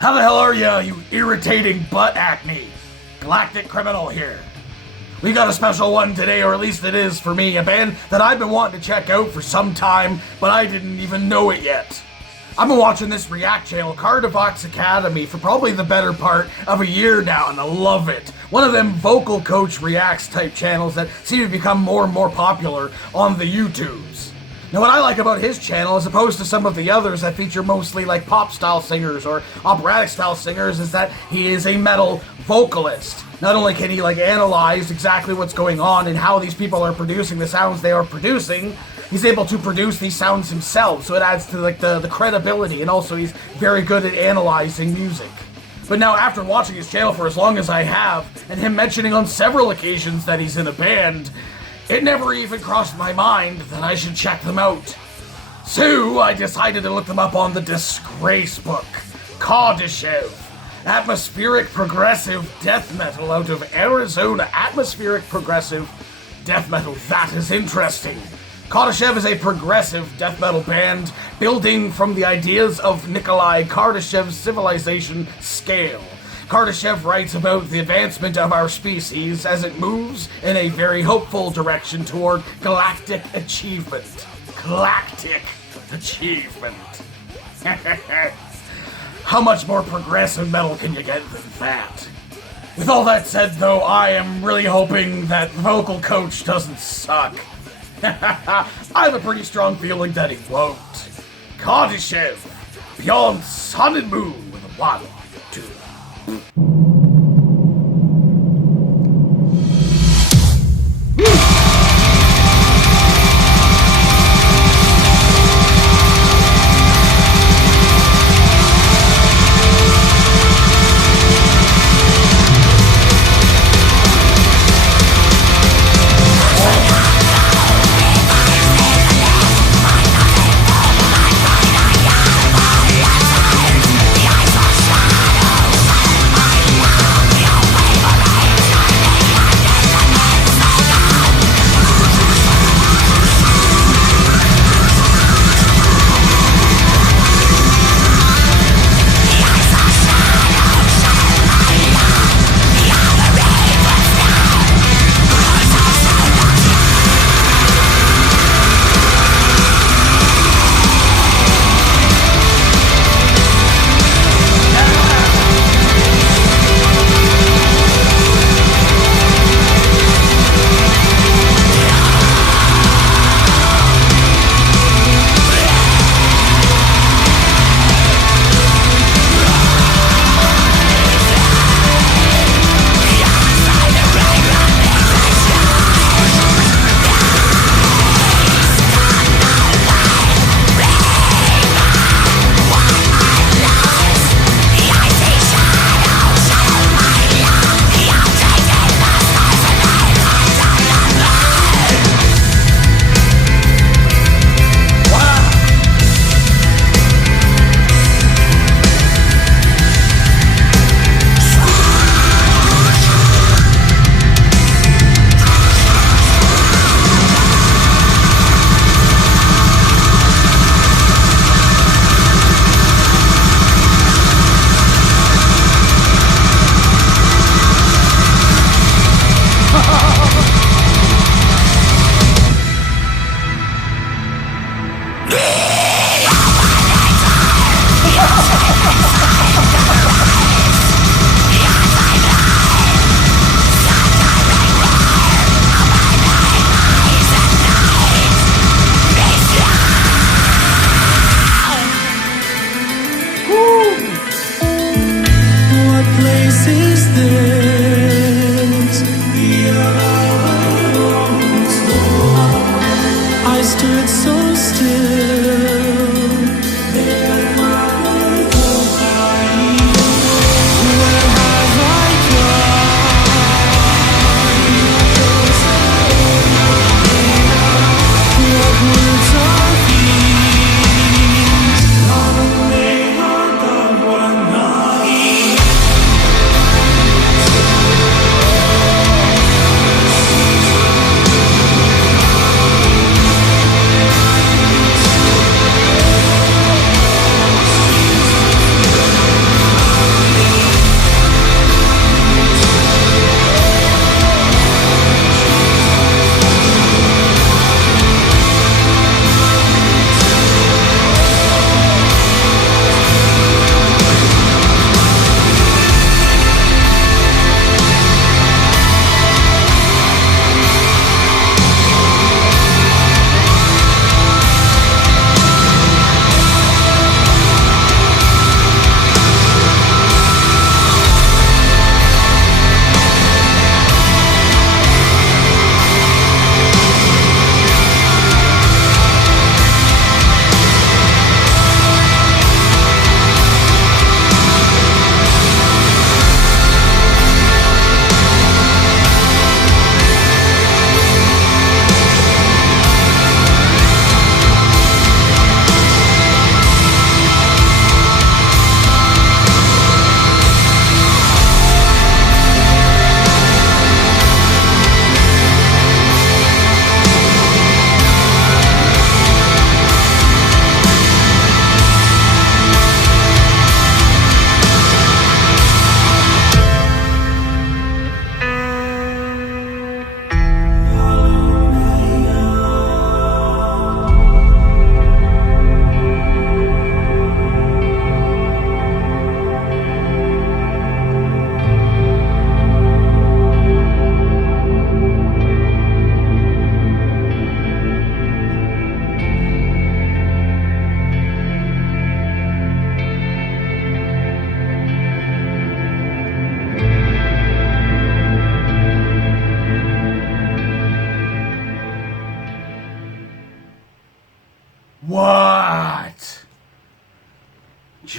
How the hell are ya, you irritating butt acne? Galactic Criminal here. We got a special one today, or at least it is for me, a band that I've been wanting to check out for some time, but I didn't even know it yet. I've been watching this React channel, Kardashev Academy, for probably the better part of a year now, and I love it. One of them vocal coach reacts type channels that seem to become more and more popular on the YouTubes. Now what I like about his channel, as opposed to some of the others that feature mostly like pop-style singers or operatic-style singers, is that he is a metal vocalist. Not only can he analyze exactly what's going on and how these people are producing the sounds they are producing, he's able to produce these sounds himself, so it adds to the credibility, and also he's very good at analyzing music. But now after watching his channel for as long as I have, and him mentioning on several occasions that he's in a band, it never even crossed my mind that I should check them out. So I decided to look them up on the disgrace book, Kardashev. Atmospheric progressive death metal out of Arizona. Atmospheric progressive death metal. That is interesting. Kardashev is a progressive death metal band building from the ideas of Nikolai Kardashev's civilization scale. Kardashev writes about the advancement of our species as it moves in a very hopeful direction toward galactic achievement. Galactic achievement. How much more progressive metal can you get than that? With all that said, though, I am really hoping that the vocal coach doesn't suck. I have a pretty strong feeling that he won't. Kardashev, beyond sun and moon with a 1, 2.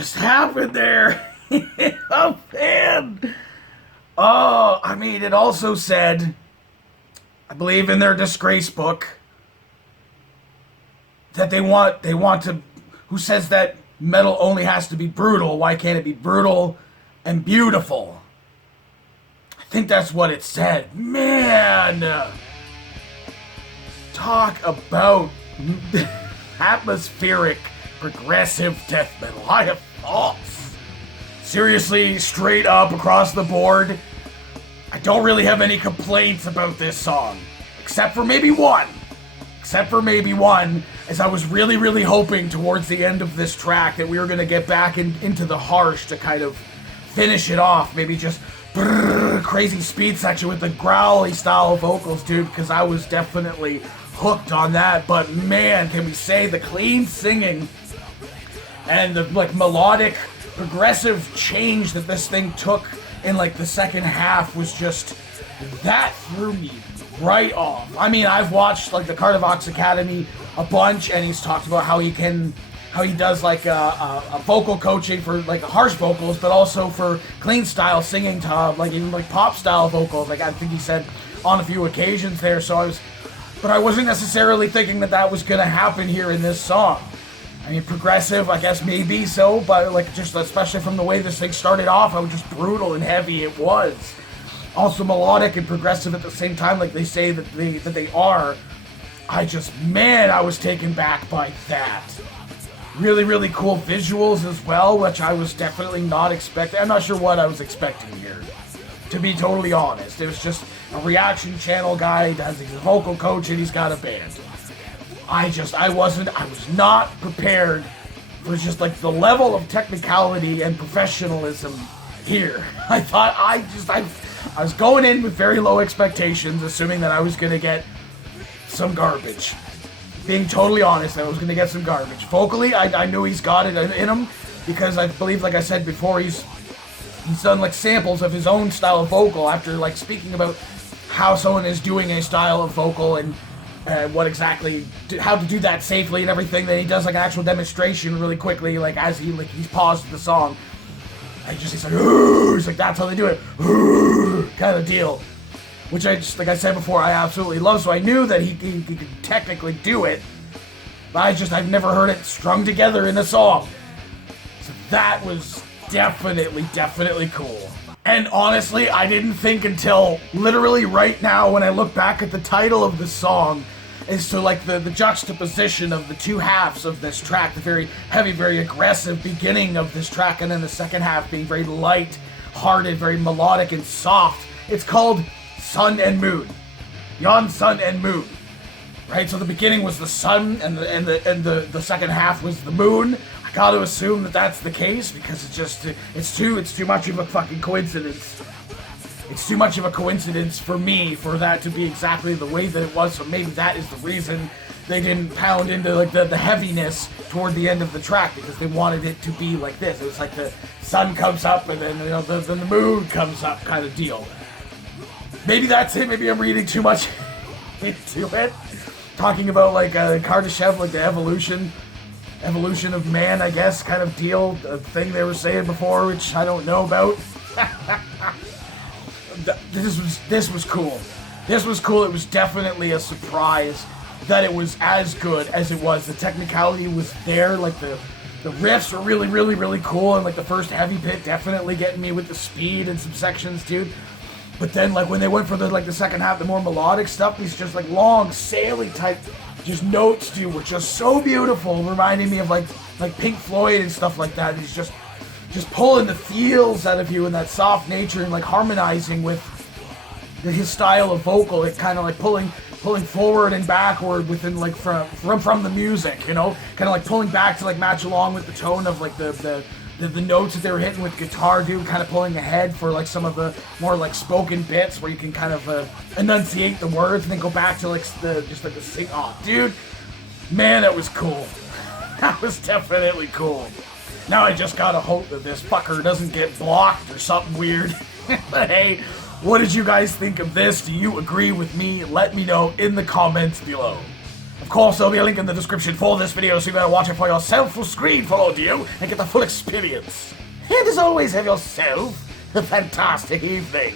just happened there? Oh, man. Oh, I mean, it also said, I believe in their disgrace book, that they want to, who says that metal only has to be brutal? Why can't it be brutal and beautiful? I think that's what it said. Man, talk about atmospheric, progressive death metal. I have thoughts. Seriously, straight up across the board, I don't really have any complaints about this song. Except for maybe one, as I was really, really hoping towards the end of this track that we were going to get back into the harsh to kind of finish it off. Maybe just crazy speed section with the growly style of vocals, dude, because I was definitely hooked on that. But man, can we say the clean singing and the like melodic progressive change that this thing took in like the second half was just, that threw me right off. I mean, I've watched like the Kardashev Academy a bunch, and he's talked about how he does like a vocal coaching for like harsh vocals, but also for clean style singing to like even like pop style vocals. Like I think he said on a few occasions there. But I wasn't necessarily thinking that was gonna happen here in this song. I mean, progressive, I guess maybe so, but like just especially from the way this thing started off, how just brutal and heavy it was. Also melodic and progressive at the same time, like they say that they are. I was taken back by that. Really, really cool visuals as well, which I was definitely not expecting. I'm not sure what I was expecting here, to be totally honest. It was just a reaction channel guy, he's a vocal coach, and he's got a band. I was not prepared for just like the level of technicality and professionalism here. I was going in with very low expectations, assuming that I was going to get some garbage. Being totally honest, I was going to get some garbage. Vocally, I knew he's got it in him, because I believe, like I said before, he's done like samples of his own style of vocal after like speaking about how someone is doing a style of vocal and how to do that safely and everything. Then he does like an actual demonstration really quickly, like as he's paused the song. He's like, that's how they do it, kind of deal. Which like I said before, I absolutely love. So I knew that he could technically do it, but I've never heard it strung together in a song. So that was definitely cool. And honestly, I didn't think until literally right now when I look back at the title of the song as to like the juxtaposition of the two halves of this track, the very heavy, very aggressive beginning of this track, and then the second half being very light-hearted, very melodic and soft. It's called Sun and Moon. Yon Sun and Moon. Right? So the beginning was the sun, and the second half was the moon. I gotta assume that that's the case, because it's too much of a fucking coincidence. It's too much of a coincidence for me for that to be exactly the way that it was. So maybe that is the reason they didn't pound into like the heaviness toward the end of the track, because they wanted it to be like this. It was like the sun comes up and then then the moon comes up kind of deal. Maybe that's it. Maybe I'm reading too much into it. Talking about like Kardashev, like the evolution of man, I guess, kind of deal, a thing they were saying before, which I don't know about. This was cool. This was cool. It was definitely a surprise that it was as good as it was. The technicality was there. Like the riffs were really cool, and like the first heavy bit definitely getting me with the speed and some sections, dude. But then like when they went for the second half, the more melodic stuff, these just like long sailing type just notes, dude, were just so beautiful, reminding me of like Pink Floyd and stuff like that. He's just pulling the feels out of you in that soft nature and like harmonizing with his style of vocal. It kind of like pulling forward and backward within like from the music, you know, kind of like pulling back to like match along with the tone of like the notes that they were hitting with guitar, dude, kind of pulling ahead for like some of the more like spoken bits where you can kind of enunciate the words and then go back to like the sing. Oh, dude, man, that was cool. That was definitely cool. Now I just gotta hope that this fucker doesn't get blocked or something weird. But hey, what did you guys think of this? Do you agree with me? Let me know in the comments below. Of course, there'll be a link in the description for this video, so you better watch it for yourself, full screen, full audio, and get the full experience. And as always, have yourself a fantastic evening.